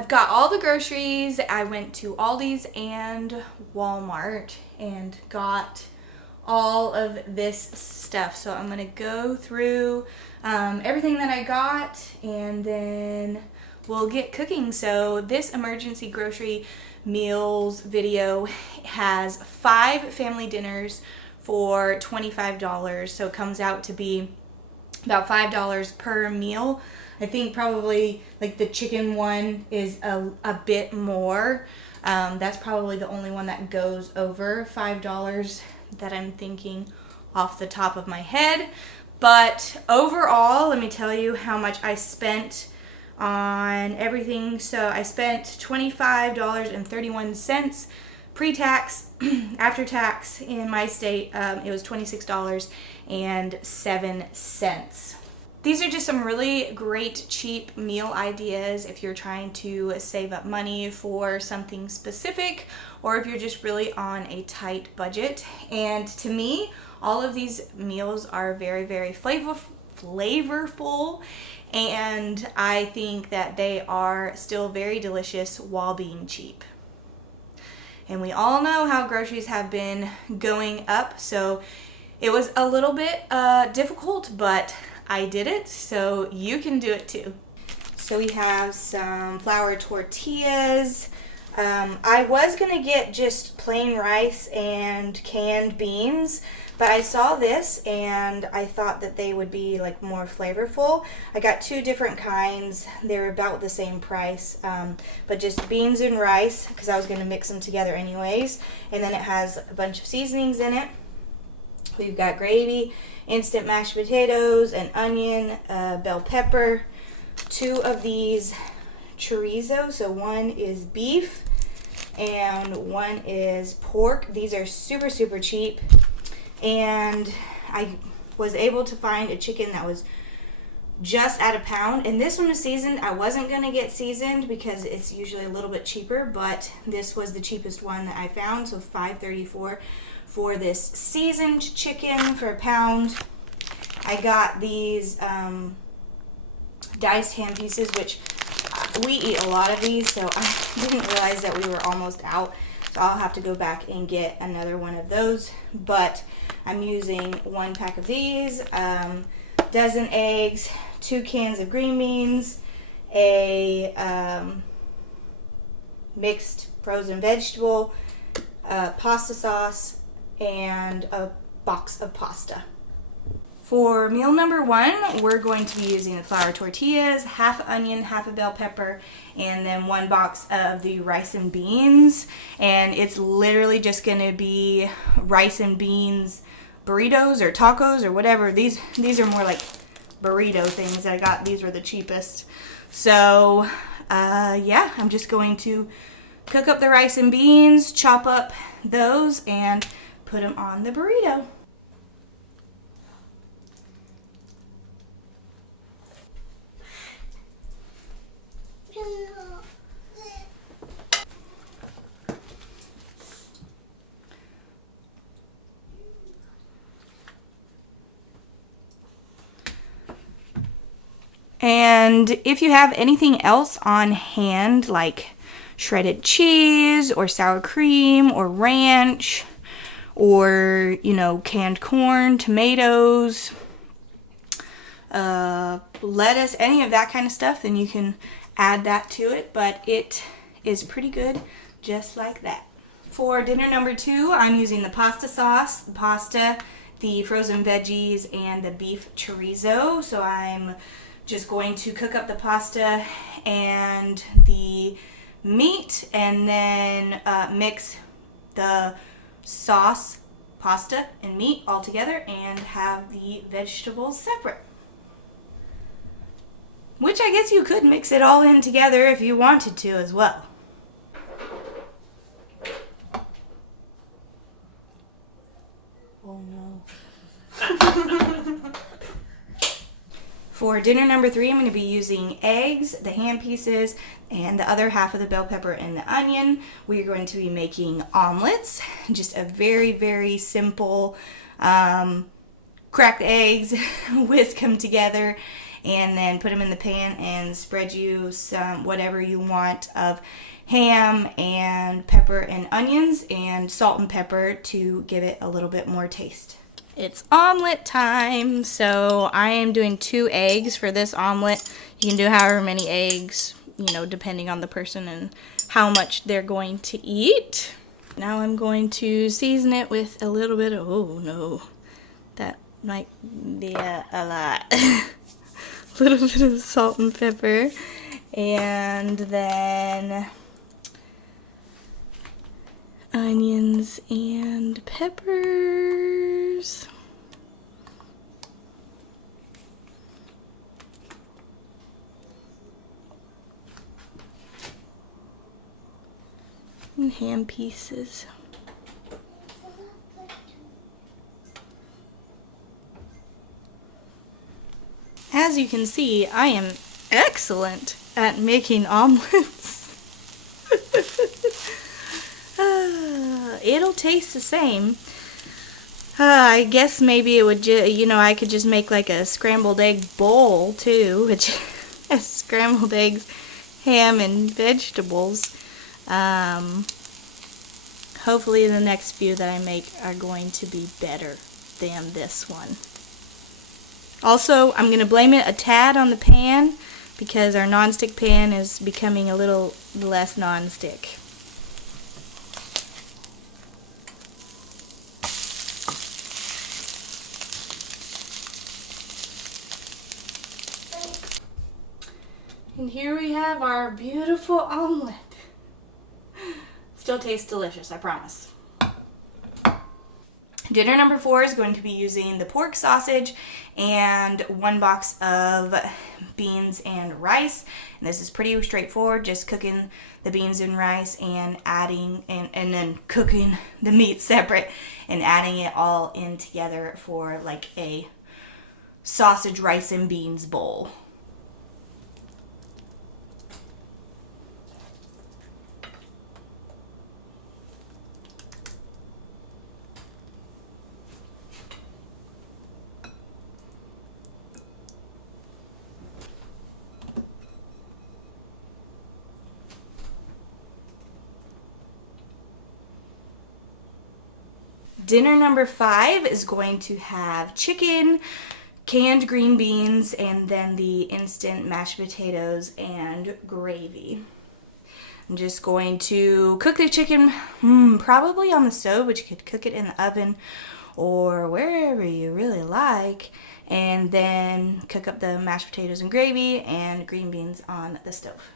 I've got all the groceries. I went to Aldi's and Walmart and got all of this stuff. So I'm gonna go through everything that I got and then we'll get cooking. So this emergency grocery meals video has 5 family dinners for $25. So it comes out to be about $5 per meal. I think probably like the chicken one is a bit more. That's probably the only one that goes over $5 that I'm thinking off the top of my head. But overall, let me tell you how much I spent on everything. So I spent $25.31 pre-tax. After tax in my state, it was $26.07. These are just some really great cheap meal ideas if you're trying to save up money for something specific or if you're just really on a tight budget. And to me, all of these meals are very, very flavorful, and I think that they are still very delicious while being cheap. And we all know how groceries have been going up, so it was a little bit difficult, but I did it, so you can do it too. So we have some flour tortillas. I was gonna get just plain rice and canned beans, but I saw this and I thought that they would be like more flavorful. I got 2 different kinds. They're about the same price, but just beans and rice because I was gonna mix them together anyways. And then it has a bunch of seasonings in it. We've got gravy, instant mashed potatoes, an onion, bell pepper, 2 of these chorizo. So one is beef and one is pork. These are super, super cheap. And I was able to find a chicken that was just at £1. And this one was seasoned. I wasn't going to get seasoned because it's usually a little bit cheaper, but this was the cheapest one that I found. So $5.34 for this seasoned chicken for £1. I got these diced ham pieces, which we eat a lot of these, so I didn't realize that we were almost out. So I'll have to go back and get another one of those. But I'm using 1 pack of these, dozen eggs, 2 cans of green beans, a mixed frozen vegetable, pasta sauce, and a box of pasta. For meal number 1, we're going to be using the flour tortillas, half onion, half a bell pepper, and then 1 box of the rice and beans. And it's literally just going to be rice and beans burritos or tacos or whatever. These are more like burrito things that I got. These were the cheapest. So yeah, I'm just going to cook up the rice and beans, chop up those, and put them on the burrito. And if you have anything else on hand, like shredded cheese or sour cream or ranch or, canned corn, tomatoes, lettuce, any of that kind of stuff, then you can add that to it. But it is pretty good just like that. For dinner number 2, I'm using the pasta sauce, the pasta, the frozen veggies, and the beef chorizo. So I'm just going to cook up the pasta and the meat and then mix the sauce, pasta, and meat all together and have the vegetables separate. Which I guess you could mix it all in together if you wanted to as well. Oh no. For dinner number 3, I'm going to be using eggs, the ham pieces, and the other half of the bell pepper and the onion. We are going to be making omelets. Just a very, very simple, crack the eggs, whisk them together, and then put them in the pan and spread you some whatever you want of ham and pepper and onions and salt and pepper to give it a little bit more taste. It's omelet time. So I am doing 2 eggs for this omelet. You can do however many eggs, you know, depending on the person and how much they're going to eat. Now I'm going to season it with a little bit of, oh no, that might be a lot. A little bit of salt and pepper, and then onions and peppers. And ham pieces. As you can see, I am excellent at making omelets. It'll taste the same. I guess maybe it would I could just make like a scrambled egg bowl too, which has scrambled eggs, ham, and vegetables. Hopefully the next few that I make are going to be better than this one. Also, I'm going to blame it a tad on the pan because our nonstick pan is becoming a little less nonstick. And here we have our beautiful omelet. Still tastes delicious, I promise. Dinner number 4 is going to be using the pork sausage and 1 box of beans and rice. And this is pretty straightforward, just cooking the beans and rice and adding and then cooking the meat separate and adding it all in together for like a sausage, rice, and beans bowl. Dinner number 5 is going to have chicken, canned green beans, and then the instant mashed potatoes and gravy. I'm just going to cook the chicken probably on the stove, but you could cook it in the oven or wherever you really like, and then cook up the mashed potatoes and gravy and green beans on the stove.